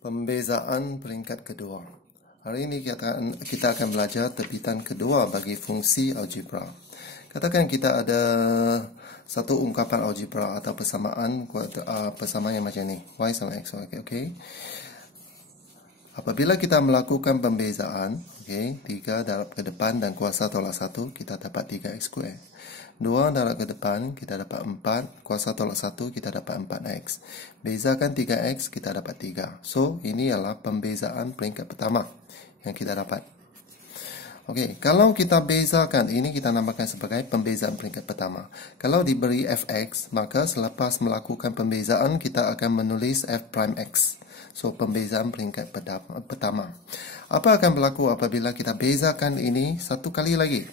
Pembezaan peringkat kedua. Hari ini kita akan belajar terbitan kedua bagi fungsi algebra. Katakan kita ada satu ungkapan algebra atau persamaan yang macam ni, y sama x. Okay. Apabila kita melakukan pembezaan, 3 darab ke depan dan kuasa tolak 1, kita dapat 3x square. 2 darab ke depan, kita dapat 4. Kuasa tolak 1, kita dapat 4x. Bezakan 3x, kita dapat 3. So, ini adalah pembezaan peringkat pertama yang kita dapat. Okey, kalau kita bezakan, ini kita namakan sebagai pembezaan peringkat pertama. Kalau diberi fx, maka selepas melakukan pembezaan, kita akan menulis f prime x. So, pembezaan peringkat pertama. Apa akan berlaku apabila kita bezakan ini satu kali lagi?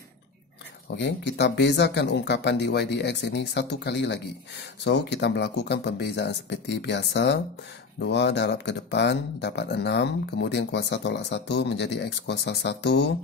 Okey, kita bezakan ungkapan dy dx ini satu kali lagi. So, kita melakukan pembezaan seperti biasa. 2 darab ke depan dapat 6. Kemudian kuasa tolak 1 menjadi x kuasa 1.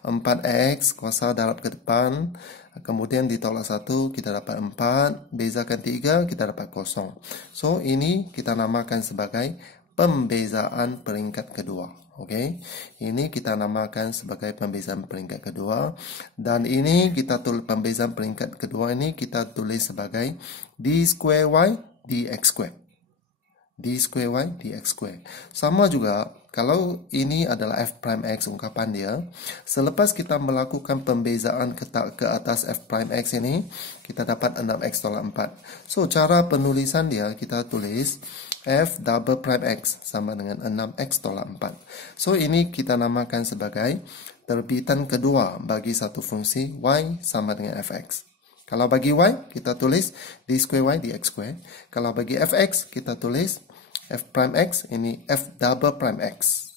4x kuasa darab ke depan. Kemudian ditolak 1 kita dapat 4. Bezakan 3 kita dapat 0. So, ini kita namakan sebagai pembezaan peringkat kedua. Okey, ini kita namakan sebagai pembezaan peringkat kedua, dan ini kita tulis pembezaan peringkat kedua ini kita tulis sebagai d square y dx square. D square y dx square. Sama juga kalau ini adalah f prime x ungkapan dia, selepas kita melakukan pembezaan ke atas f prime x ini, kita dapat 6x tolak 4. So, cara penulisan dia kita tulis f double prime x sama dengan 6x tolak 4. So, ini kita namakan sebagai terbitan kedua bagi satu fungsi y sama dengan fx. Kalau bagi y, kita tulis d square y dx square. Kalau bagi fx, kita tulis f prime x, ini f double prime x.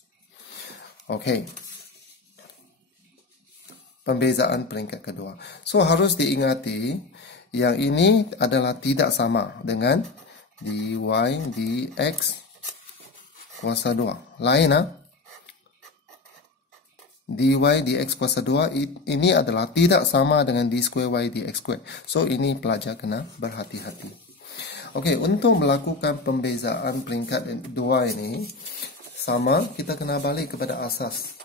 Okey. Pembezaan peringkat kedua. So, harus diingati yang ini adalah tidak sama dengan dy dx kuasa 2. Lain dy dx kuasa 2 ini adalah tidak sama dengan d square y dx square. So, ini pelajar kena berhati-hati. Okey, untuk melakukan pembezaan peringkat 2 ini, sama, kita kena balik kepada asas.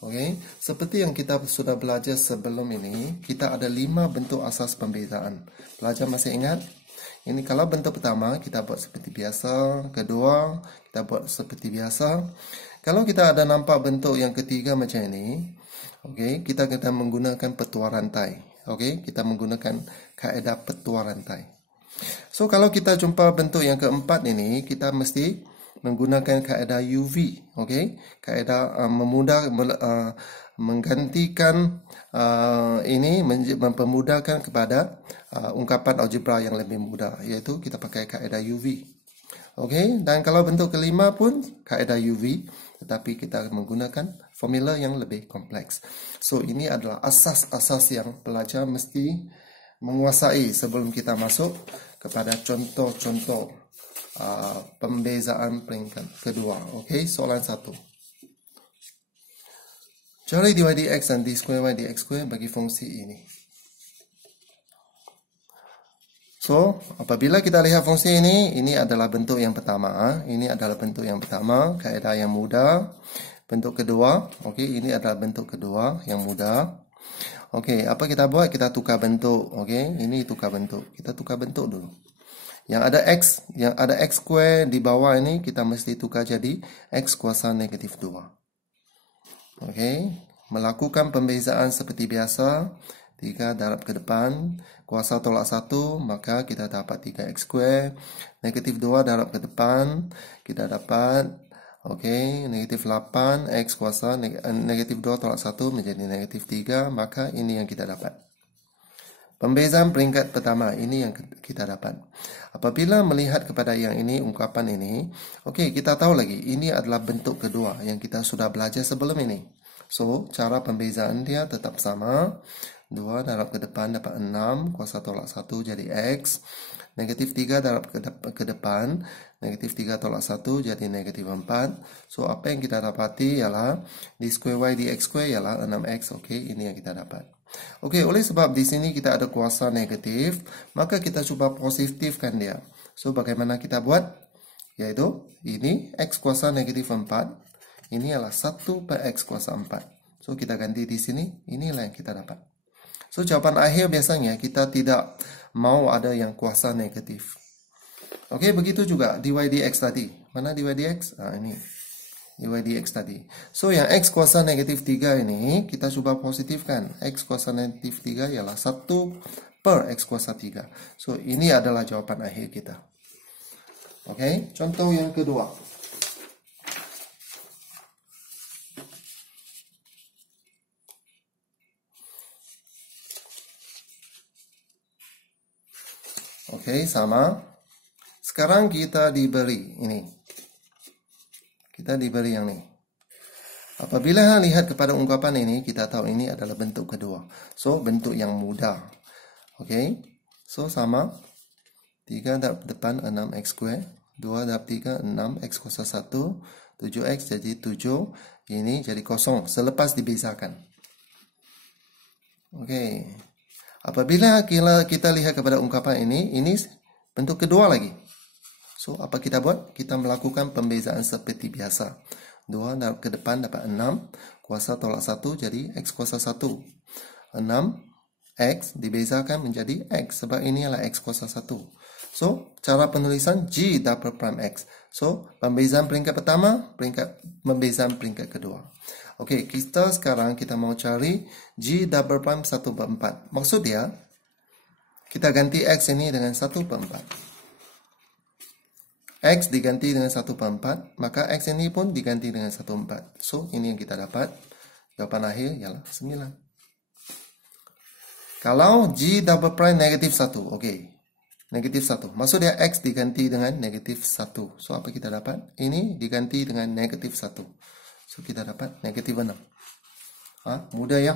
Okey, seperti yang kita sudah belajar sebelum ini, kita ada 5 bentuk asas pembezaan. Pelajar masih ingat? Ini kalau bentuk pertama, kita buat seperti biasa. Kedua, kita buat seperti biasa. Kalau kita ada nampak bentuk yang ketiga macam ini, okey, kita akan menggunakan petua rantai. Okey, kita menggunakan kaedah petua rantai. So, kalau kita jumpa bentuk yang keempat ini, kita mesti menggunakan kaedah UV. Okey, kaedah menggantikan ini mempermudahkan kepada ungkapan algebra yang lebih mudah, iaitu kita pakai kaedah UV. Okey, dan kalau bentuk kelima pun kaedah UV, tetapi kita menggunakan formula yang lebih kompleks. So, ini adalah asas-asas yang pelajar mesti menguasai sebelum kita masuk kepada contoh-contoh pembezaan peringkat kedua. Okey, soalan 1. Cari dy dx dan d square y dx square bagi fungsi ini. So, apabila kita lihat fungsi ini adalah bentuk yang pertama. Ini adalah bentuk yang pertama, kaedah yang mudah. Bentuk kedua, okey, ini adalah bentuk kedua yang mudah. Okey, apa kita buat? Kita tukar bentuk. Okey, ini tukar bentuk. Kita tukar bentuk dulu. Yang ada x square di bawah ini kita mesti tukar jadi x kuasa negatif 2. Okey, melakukan pembezaan seperti biasa. 3 darab ke depan, kuasa tolak 1, maka kita dapat 3x square. Negatif 2 darab ke depan, kita dapat okey, negatif 8, x kuasa negatif 2 tolak 1 menjadi negatif 3, maka ini yang kita dapat. Pembezaan peringkat pertama, ini yang kita dapat. Apabila melihat kepada yang ini, ungkapan ini, okey, kita tahu lagi, ini adalah bentuk kedua yang kita sudah belajar sebelum ini. So, cara pembezaan dia tetap sama. 2 darab ke depan dapat 6, kuasa tolak 1 jadi x. Negatif 3 darab ke depan, negatif 3 tolak 1 jadi negatif 4. So, apa yang kita dapati ialah d square y dx square ialah 6x. Okey, ini yang kita dapat. Okey, oleh sebab di sini kita ada kuasa negatif, maka kita cuba positifkan dia. So, bagaimana kita buat? yaitu ini X kuasa negatif 4, ini adalah 1 per X kuasa 4. So, kita ganti di sini, inilah yang kita dapat. So, jawapan akhir biasanya kita tidak mau ada yang kuasa negatif. Oke, begitu juga dy dx tadi. Mana dy dx? Nah, ini. dy dx tadi. So, yang X kuasa negatif 3 ini, kita coba positifkan. X kuasa negatif 3 ialah 1 per X kuasa 3. So, ini adalah jawapan akhir kita. Oke, contoh yang kedua. Oke, sama. Sekarang kita diberi ini. Kita diberi yang ini. Apabila lihat kepada ungkapan ini, kita tahu ini adalah bentuk kedua. So, bentuk yang mudah. Oke, so sama. 3 darab depan 6x square. 2 darab 3, 6x kuasa 1. 7x jadi 7. Ini jadi kosong selepas dibezakan. Oke. Apabila kita lihat kepada ungkapan ini bentuk kedua lagi. So, apa kita buat? Kita melakukan pembezaan seperti biasa. 2 darab ke depan dapat 6. Kuasa tolak 1 jadi x kuasa 1. 6x dibezakan menjadi x. Sebab ini adalah x kuasa 1. So, cara penulisan G double prime X. So, pembezaan peringkat pertama, pembezaan peringkat kedua. Oke, kita sekarang mau cari G double prime 1 per 4. Maksud dia, kita ganti X ini dengan 1 per 4. X diganti dengan 1 per 4, maka X ini pun diganti dengan 1 per 4. So, ini yang kita dapat. Jawapan akhir ialah 9. Kalau G double prime negatif 1, oke. Negatif 1. Maksud dia X diganti dengan negatif 1. So, apa kita dapat? Ini diganti dengan negatif 1. So, kita dapat negatif 6. Mudah ya?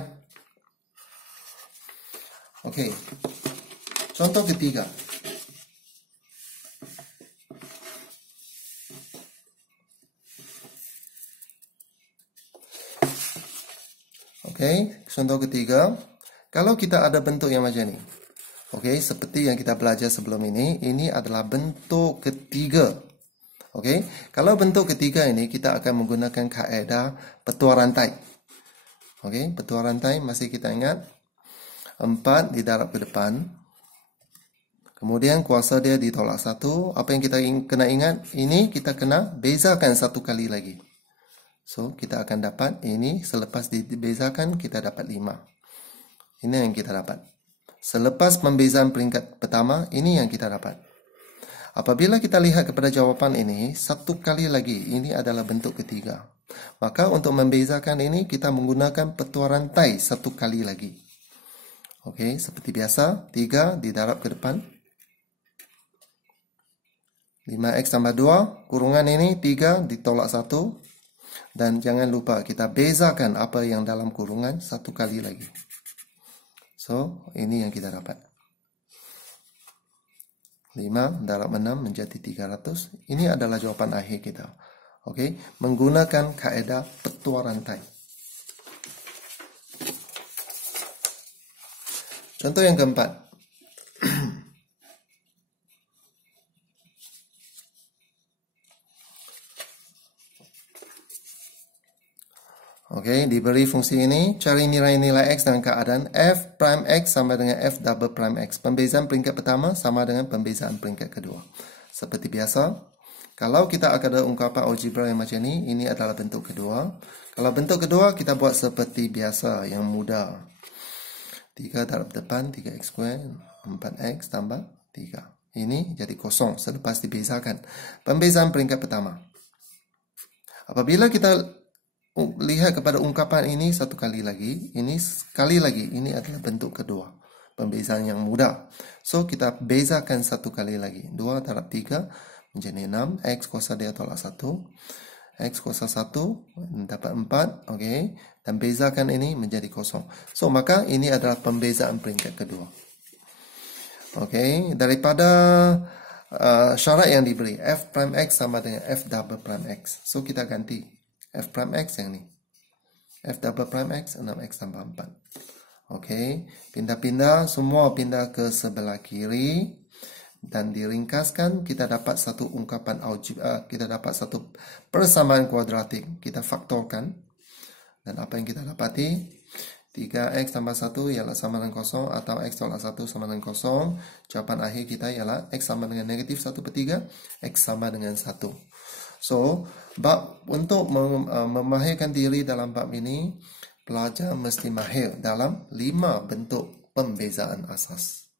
Oke. Contoh ketiga. Oke, contoh ketiga. Kalau kita ada bentuk yang macam ini. Oke, seperti yang kita belajar sebelum ini adalah bentuk ketiga. Oke, kalau bentuk ketiga ini kita akan menggunakan kaedah petua rantai. Oke, petua rantai masih kita ingat 4 didarab ke depan. Kemudian kuasa dia ditolak 1. Apa yang kita kena ingat? Ini kita kena bezakan 1 kali lagi. So, kita akan dapat ini selepas dibezakan kita dapat 5. Ini yang kita dapat. Selepas pembezaan peringkat pertama, ini yang kita dapat. Apabila kita lihat kepada jawapan ini, 1 kali lagi, ini adalah bentuk ketiga. Maka untuk membezakan ini, kita menggunakan petua rantai 1 kali lagi. Oke, seperti biasa, 3 didarab ke depan. 5x tambah 2, kurungan ini 3 ditolak 1. Dan jangan lupa, kita bezakan apa yang dalam kurungan 1 kali lagi. So, ini yang kita dapat. 5 darab 6 menjadi 300. Ini adalah jawapan akhir kita. Oke, menggunakan kaedah petua rantai. Contoh yang keempat. Oke, diberi fungsi ini, cari nilai-nilai X dengan keadaan F prime X sama dengan F double prime X. Pembezaan peringkat pertama sama dengan pembezaan peringkat kedua. Seperti biasa, kalau kita ada ungkapan algebra yang macam ini adalah bentuk kedua. Kalau bentuk kedua, kita buat seperti biasa, yang mudah. 3 darab depan, 3x square, 4x tambah 3. Ini jadi kosong selepas dibezakan. Pembezaan peringkat pertama. Apabila kita lihat kepada ungkapan ini 1 kali lagi, ini sekali lagi, ini adalah bentuk kedua. Pembezaan yang mudah. So, kita bezakan 1 kali lagi. 2 darab 3 menjadi 6. X kuasa dia tolak 1. X kuasa 1 dapat 4. Oke. Dan bezakan ini menjadi kosong. So, maka ini adalah pembezaan peringkat kedua. Oke. Daripada syarat yang diberi, F prime X sama dengan F double prime X. So, kita ganti. F prime X yang ni. F double prime X, 6X tambah 4. Oke, pindah-pindah, semua pindah ke sebelah kiri. dan diringkaskan, kita dapat satu ungkapan algebra, kita dapat satu persamaan kuadratik. Kita faktorkan. Dan apa yang kita dapati? 3x tambah 1 ialah sama dengan 0 atau x tolak 1 sama dengan 0. Jawaban akhir kita ialah x sama dengan negatif 1/3, x sama dengan 1. So, untuk memahirkan diri dalam bab ini, pelajar mesti mahir dalam 5 bentuk pembezaan asas.